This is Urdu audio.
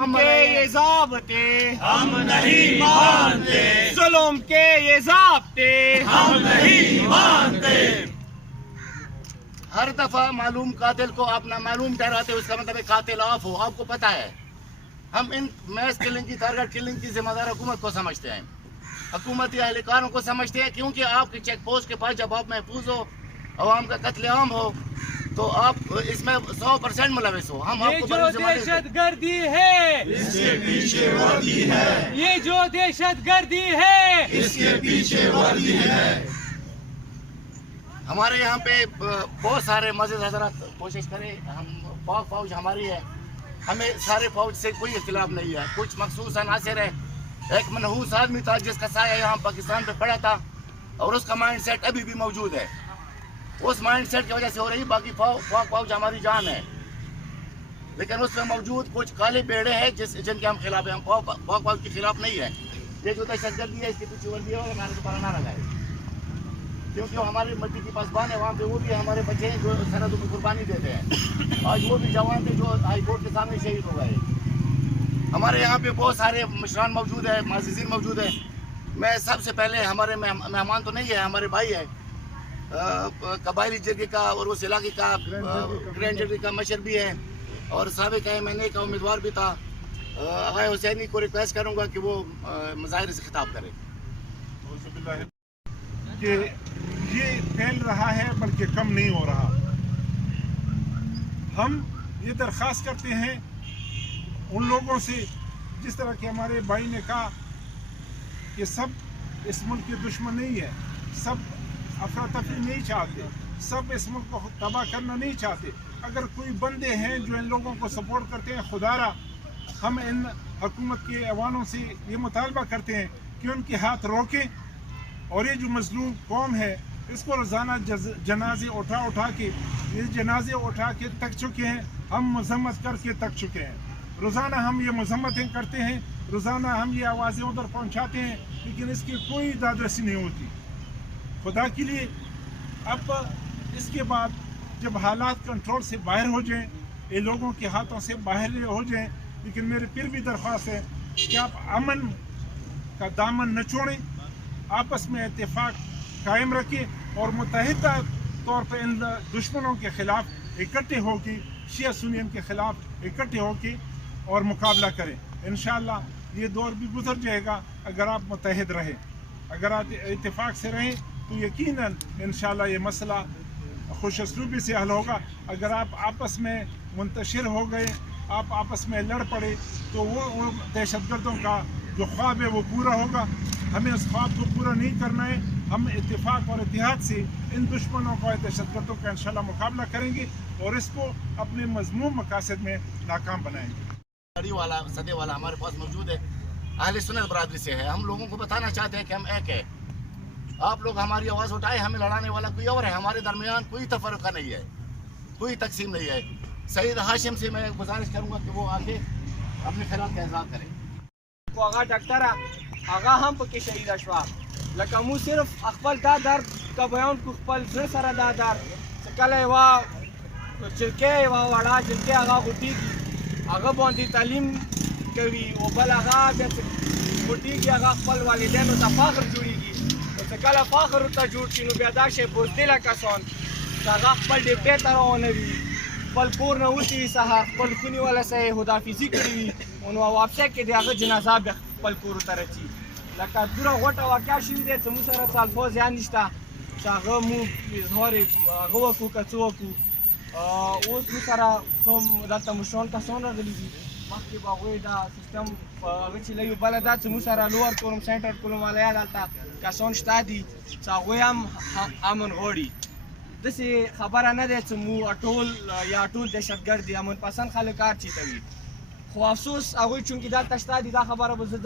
کے یہ ضابطے ہم نہیں مانتے، ظلم کے یہ ضابطے ہم نہیں مانتے۔ ہر دفعہ معلوم قاتل کو آپ نامعلوم ٹھہراتے ہو، اس کا مطلب ہے قاتل آپ ہو، آپ کو پتہ ہے۔ ہم ان میس کلنگ کی، ٹارگٹ کلنگ کی ذمہ دار حکومت کو سمجھتے ہیں، حکومتی اہلکاروں کو سمجھتے ہیں، کیونکہ آپ کی چیک پوسٹ کے پاس جب آپ محفوظ ہو، عوام کا قتل عام ہو، تو آپ اس میں 100% ملوث ہو۔ ہم آپ یہ کو جو بڑی ذمہ داری دہشت گردی ہے، اس کے پیچھے وردی ہے، یہ جو دہشت گردی ہے، اس کے پیچھے وردی ہے۔ ہمارے یہاں پہ بہت سارے معزز حضرات کوشش کریں، ہم پاک فوج ہماری ہے، ہمیں سارے فوج سے کوئی اختلاف نہیں ہے، کچھ مخصوص عناصر ہے۔ ایک منحوس آدمی تھا جس کا سایہ یہاں پاکستان پہ پڑا تھا، اور اس کا مائنڈ سیٹ ابھی بھی موجود ہے، اس مائنڈ سیٹ کی وجہ سے ہو رہی، باقی پاک فوج ہماری جان ہے، لیکن اس میں موجود کچھ کالے بیڑے ہیں جن کے ہم خلاف ہیں۔ ہم پاک فوج کے خلاف نہیں ہے۔ یہ جو دہشت گردی ہے، اس کے پیچھے وردی ہے، ہمارے دوبارہ نہ لگائے، کیونکہ وہ ہماری مٹی کی پاسبان ہے، وہاں پہ وہ بھی ہمارے بچے ہیں جو سرحدوں کی قربانی دیتے ہیں۔ آج وہ بھی جوان تھے جو ہائی کورٹ کے سامنے شہید ہو گئے۔ ہمارے یہاں پہ بہت سارے مشران موجود ہیں، معززین موجود ہیں۔ میں سب سے پہلے، ہمارے مہمان تو نہیں ہے، ہمارے بھائی ہے، قبائلی جرگے کا اور اس علاقے کا گرینڈ جرگے کا مشر بھی ہے، اور سابق ایم این اے کا امیدوار بھی تھا، آغا حسینی کو ریکویسٹ کروں گا کہ وہ مظاہرے سے خطاب کرے۔ کہ یہ پھیل رہا ہے بلکہ کم نہیں ہو رہا۔ ہم یہ درخواست کرتے ہیں ان لوگوں سے، جس طرح کہ ہمارے بھائی نے کہا کہ سب اس ملک کے دشمن نہیں ہے، سب افراتفری نہیں چاہتے، سب اس ملک کو تباہ کرنا نہیں چاہتے۔ اگر کوئی بندے ہیں جو ان لوگوں کو سپورٹ کرتے ہیں، خدا را ہم ان حکومت کے ایوانوں سے یہ مطالبہ کرتے ہیں کہ ان کے ہاتھ روکیں، اور یہ جو مظلوم قوم ہے اس کو روزانہ جنازے اٹھا کے، یہ جنازے اٹھا کے تک چکے ہیں، ہم مذمت کر کے تک چکے ہیں۔ روزانہ ہم یہ مذمتیں کرتے ہیں، روزانہ ہم یہ آوازیں ادھر پہنچاتے ہیں، لیکن اس کی کوئی داد رسی نہیں ہوتی۔ خدا کے لیے اب اس کے بعد جب حالات کنٹرول سے باہر ہو جائیں، یہ لوگوں کے ہاتھوں سے باہر ہو جائیں، لیکن میرے پھر بھی درخواست ہے کہ آپ امن کا دامن نہ چھوڑیں، آپس میں اتفاق قائم رکھیں، اور متحدہ طور پہ ان دشمنوں کے خلاف اکٹھے ہو کے، شیعہ سنی کے خلاف اکٹھے ہو کے اور مقابلہ کریں۔ انشاءاللہ یہ دور بھی گزر جائے گا اگر آپ متحد رہیں، اگر آپ اتفاق سے رہیں تو یقیناً انشاءاللہ یہ مسئلہ خوش اسلوبی سے حل ہوگا۔ اگر آپ آپس میں منتشر ہو گئے، آپ آپس میں لڑ پڑے، تو وہ دہشت گردوں کا جو خواب ہے وہ پورا ہوگا۔ ہمیں اس خواب کو پورا نہیں کرنا ہے، ہم اتفاق اور اتحاد سے ان دشمنوں کا، دہشت گردوں کا انشاءاللہ مقابلہ کریں گے، اور اس کو اپنے مذموم مقاصد میں ناکام بنائیں گے۔ صدے والا ہمارے پاس موجود ہے، اہل سنت برادری سے ہے۔ ہم لوگوں کو بتانا چاہتے ہیں کہ ہم ایک ہے، آپ لوگ ہماری آواز اٹھائے، ہمیں لڑانے والا کوئی اور ہے، ہمارے درمیان کوئی تفرقہ نہیں ہے، کوئی تقسیم نہیں ہے۔ سعید ہاشم سے میں گزارش کروں گا کہ وہ آگے اپنے خیالات کا اظہار کریں۔ هغه ډاکټره هغه هم پکې شهیده شوه، لکه مو صرف خپل دا درد که بیان کو، خپل زړه سره دا درد، چې کله یوه چلکۍ، یوه وړه چلکۍ هغه غوټېږي، هغه باندې تعلیم کوي، او بل هغه بیا چې غوټېږي هغه خپل والدینو ته فخر جوړېږي، او چې کله فخر ورته جوړ شي نو بیا دا شی بزدله کسان چې هغه خپل ډیوټۍ ته روانوي، خپل کور نه وتي وي سهار، خپل خونې والا سره یې خداحافظي کړې وي، نو واپسه کې د هغه جنازه بیا خپل کور ته رسي. لکه دومره غوټه واقع شوي دی چې موږ سره څه الفاظ یاد نشته چې هغه موږ اظهار هغه وکړو که څه وکړو. اوس موږ سره کوم دلته مشران کسان راغلي دي، مخکې به هغوی دا سیستم هغه چې لوي بله دا چې موږ سره لوور کولم سینټر کولم والا دلته کسان شته دي چې هغوی هم امن غواړي. داسې خبره نه دی چې موږ ټول دهشتګرد دي، امن پسند خلک کار چېته وي، خو افسوس هغوی چونکې دلته شته دي، دا خبره به زه